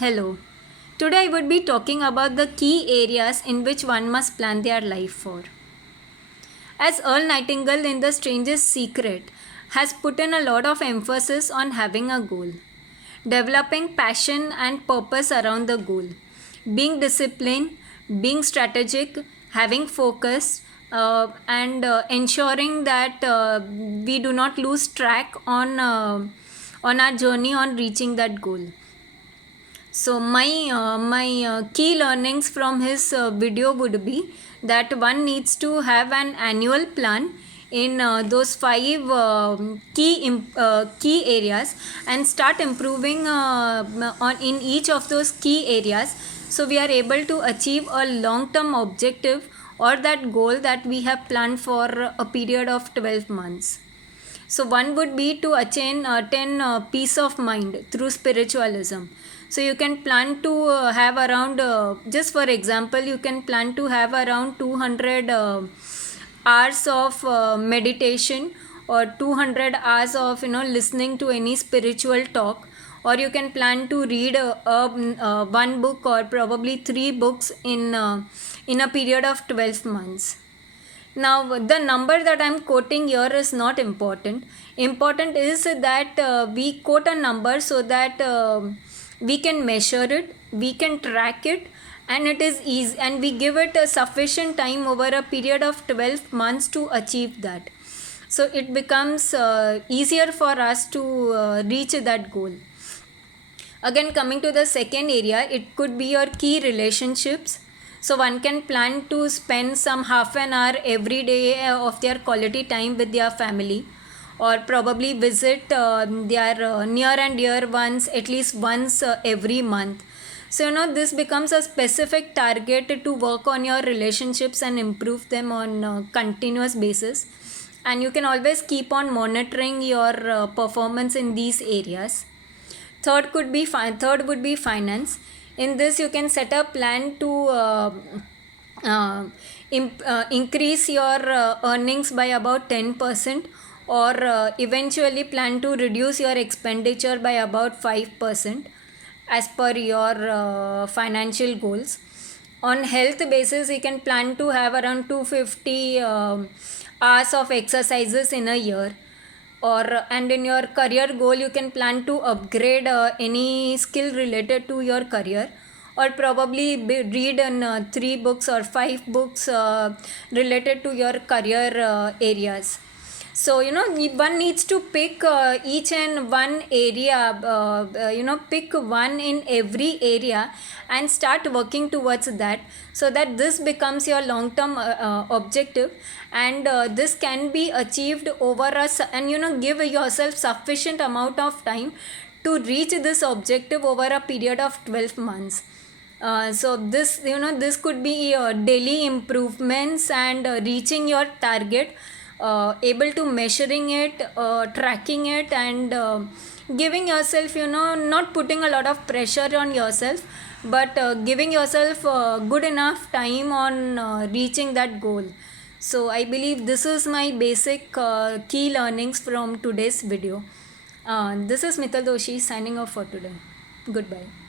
Hello. Today I would be talking about the key areas in which one must plan their life for. As Earl Nightingale in The Strangest Secret has put in a lot of emphasis on having a goal, developing passion and purpose around the goal, being disciplined, being strategic, having focus, and ensuring that we do not lose track on our journey on reaching that goal. So my key learnings from his video would be that one needs to have an annual plan in those five key areas and start improving on in each of those key areas, so we are able to achieve a long term objective or that goal that we have planned for a period of 12 months. So one would be to attain peace of mind through spiritualism. So you can plan to have around, just for example, you can plan to have around 200 hours of meditation, or 200 hours of listening to any spiritual talk, or you can plan to read one book or probably three books in a period of 12 months. Now, the number that I'm quoting here is not important. Important is that we quote a number so that we can measure it, we can track it, and it is easy, and we give it a sufficient time over a period of 12 months to achieve that. So it becomes easier for us to reach that goal. Again, coming to the second area, it could be your key relationships. So one can plan to spend some half an hour every day of their quality time with their family, or probably visit their near and dear ones at least once every month. So this becomes a specific target to work on your relationships and improve them on a continuous basis. And you can always keep on monitoring your performance in these areas. Third would be finance. In this, you can set a plan to increase your earnings by about 10%, or eventually plan to reduce your expenditure by about 5% as per your financial goals. On health basis, you can plan to have around 250 hours of exercises in a year. And in your career goal, you can plan to upgrade any skill related to your career, or probably read three books or five books related to your career areas. So one needs to pick each and one area, pick one in every area and start working towards that, so that this becomes your long term objective, and this can be achieved over us, and give yourself sufficient amount of time to reach this objective over a period of 12 months. So this could be daily improvements and reaching your target, able to measuring it, tracking it, and giving yourself, not putting a lot of pressure on yourself, but giving yourself good enough time on reaching that goal. So I believe this is my basic key learnings from today's video. This is Mithal Doshi signing off for today. Goodbye.